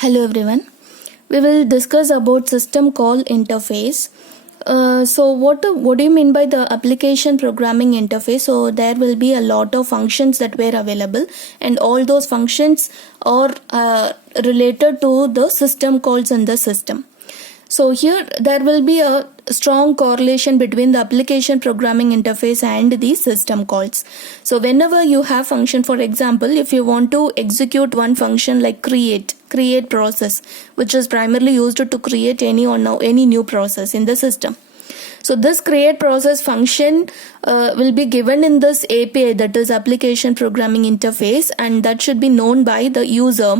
Hello everyone. We will discuss about system call interface. So what do you mean by the application programming interface? So there will be a lot of functions that were available, and all those functions are related to the system calls in the system. So here there will be a strong correlation between the application programming interface and the system calls. So whenever you have function, for example, if you want to execute one function like create process, which is primarily used to create any new process in the system. So this create process function will be given in this API, that is application programming interface, and that should be known by the user,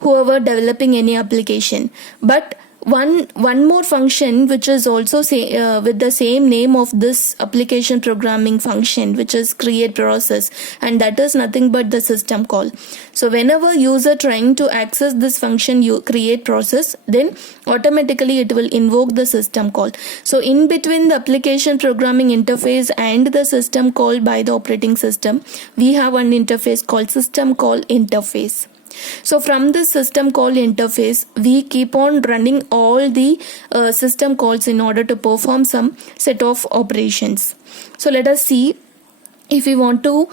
whoever developing any application. But one more function which is also with the same name of this application programming function, which is create process, and that is nothing but the system call. So whenever user trying to access this function you create process, then automatically it will invoke the system call. So in between the application programming interface and the system call by the operating system, we have one interface called system call interface. So from this system call interface, we keep on running all the system calls in order to perform some set of operations. So let us see if we want to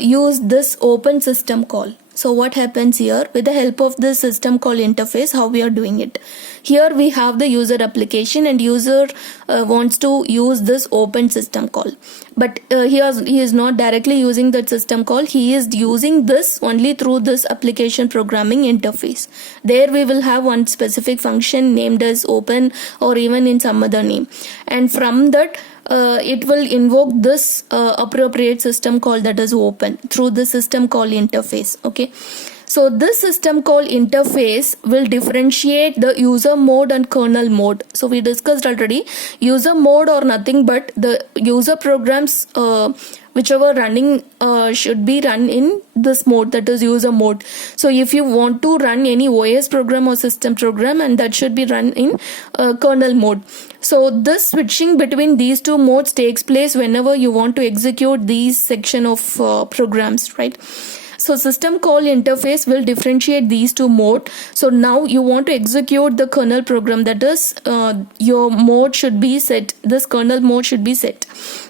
use this open system call. So what happens here with the help of this system call interface, how we are doing it. Here we have the user application, and user wants to use this open system call. But he is not directly using that system call. He is using this only through this application programming interface. There we will have one specific function named as open, or even in some other name. And from that it will invoke this appropriate system call, that is open, through the system call interface. Okay. So this system call interface will differentiate the user mode and kernel mode. So we discussed already, user mode or nothing but the user programs whichever running should be run in this mode, that is user mode. So if you want to run any OS program or system program, and that should be run in kernel mode. So this switching between these two modes takes place whenever you want to execute these section of programs, right? So system call interface will differentiate these two modes. So now you want to execute the kernel program, that is your mode should be set, this kernel mode should be set.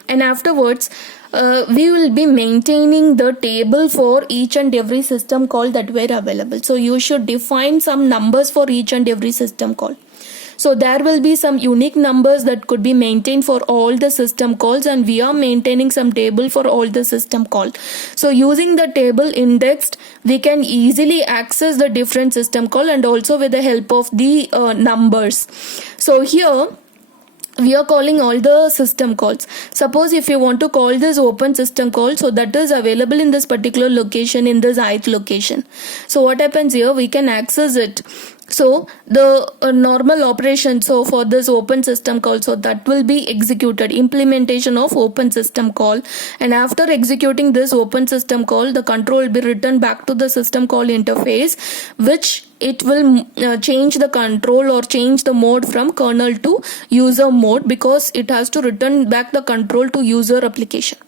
And afterwards we will be maintaining the table for each and every system call that were available. So you should define some numbers for each and every system call. So there will be some unique numbers that could be maintained for all the system calls, and we are maintaining some table for all the system call. So using the table indexed, we can easily access the different system call, and also with the help of the numbers. So here we are calling all the system calls. Suppose if you want to call this open system call, so that is available in this particular location, in this ith location. So what happens here, we can access it. So the normal operation, so for this open system call, so that will be executed, implementation of open system call. And after executing this open system call, the control will be returned back to the system call interface, which it will change the control or change the mode from kernel to user mode, because it has to return back the control to user application.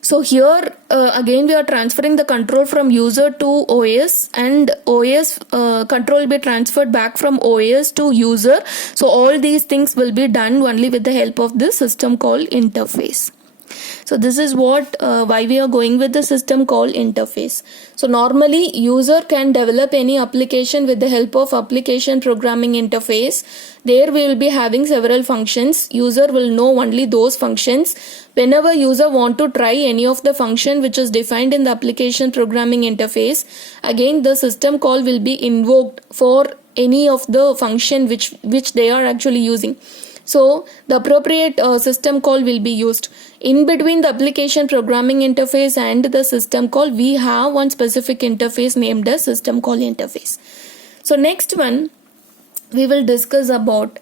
So here again we are transferring the control from user to OS, and OS control will be transferred back from OS to user. So all these things will be done only with the help of this system call interface. So this is what why we are going with the system call interface. So normally user can develop any application with the help of application programming interface. There we will be having several functions. User will know only those functions. Whenever user want to try any of the function which is defined in the application programming interface, again the system call will be invoked for any of the function which they are actually using. So the appropriate system call will be used. In between the application programming interface and the system call, we have one specific interface named as system call interface. So next one, we will discuss about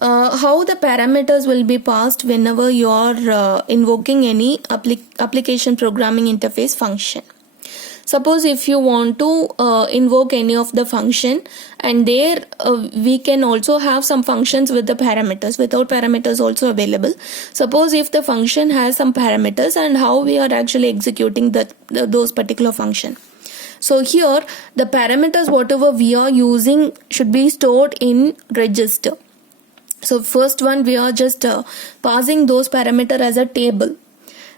how the parameters will be passed whenever you are invoking any application programming interface function. Suppose if you want to invoke any of the function, and there we can also have some functions with the parameters, without parameters also available. Suppose if the function has some parameters, and how we are actually executing those particular function. So here the parameters whatever we are using should be stored in register. So first one we are just passing those parameter as a table.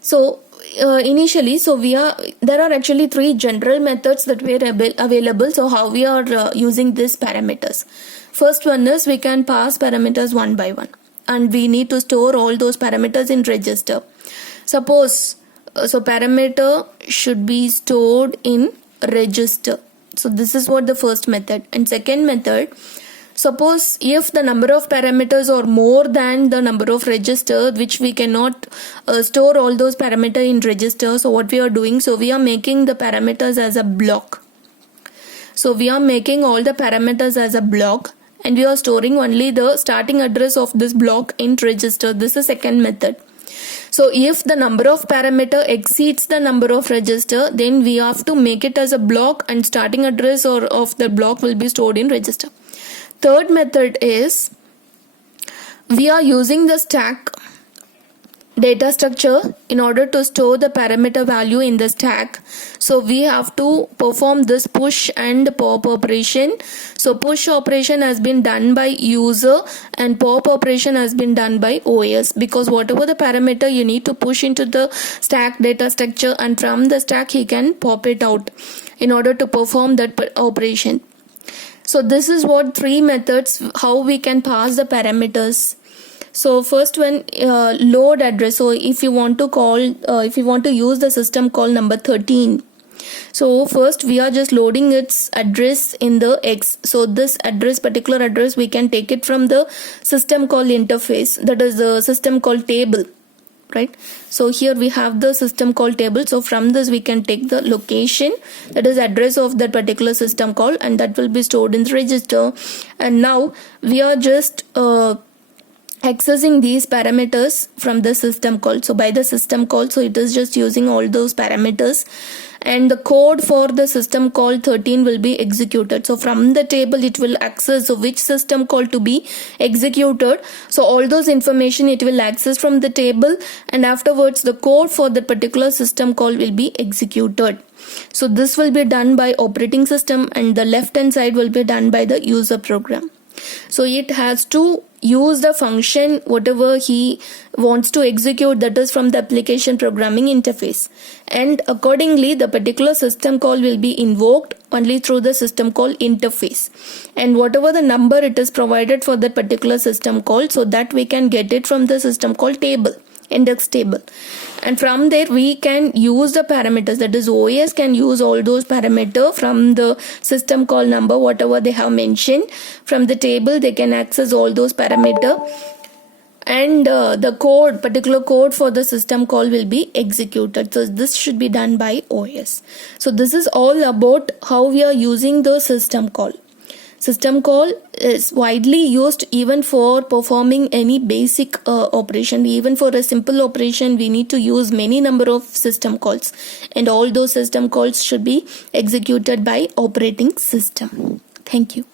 So initially, so there are actually three general methods that were available. So how we are using these parameters. First one is we can pass parameters one by one, and we need to store all those parameters in register. Suppose so parameter should be stored in register. So this is what the first method. And second method, suppose if the number of parameters are more than the number of register, which we cannot store all those parameters in register. So what we are doing, so we are making the parameters as a block. So we are making all the parameters as a block, and we are storing only the starting address of this block in register. This is second method. So if the number of parameter exceeds the number of register, then we have to make it as a block, and starting address or of the block will be stored in register. Third method is we are using the stack data structure in order to store the parameter value in the stack. So we have to perform this push and pop operation. So push operation has been done by user and pop operation has been done by OS, because whatever the parameter you need to push into the stack data structure, and from the stack he can pop it out in order to perform that operation. So this is what three methods how we can pass the parameters. So first one, load address. So if you want to use the system call number 13, so first we are just loading its address in the X. So this particular address we can take it from the system call interface, that is the system call table, right? So here we have the system call table. So from this we can take the location, that is address of that particular system call, and that will be stored in the register. And now we are just accessing these parameters from the system call. So by the system call, so it is just using all those parameters, and the code for the system call 13 will be executed. So from the table it will access which system call to be executed. So all those information it will access from the table, and afterwards the code for the particular system call will be executed. So this will be done by operating system, and the left hand side will be done by the user program. So it has to use the function whatever he wants to execute, that is from the application programming interface, and accordingly the particular system call will be invoked only through the system call interface, and whatever the number it is provided for that particular system call, so that we can get it from the system call table, index table, and from there we can use the parameters, that is OS can use all those parameters from the system call number whatever they have mentioned. From the table they can access all those parameters, and the particular code for the system call will be executed. So this should be done by OS. So this is all about how we are using the system call. System call is widely used even for performing any basic operation. Even for a simple operation we need to use many number of system calls, and all those system calls should be executed by operating system. Thank you.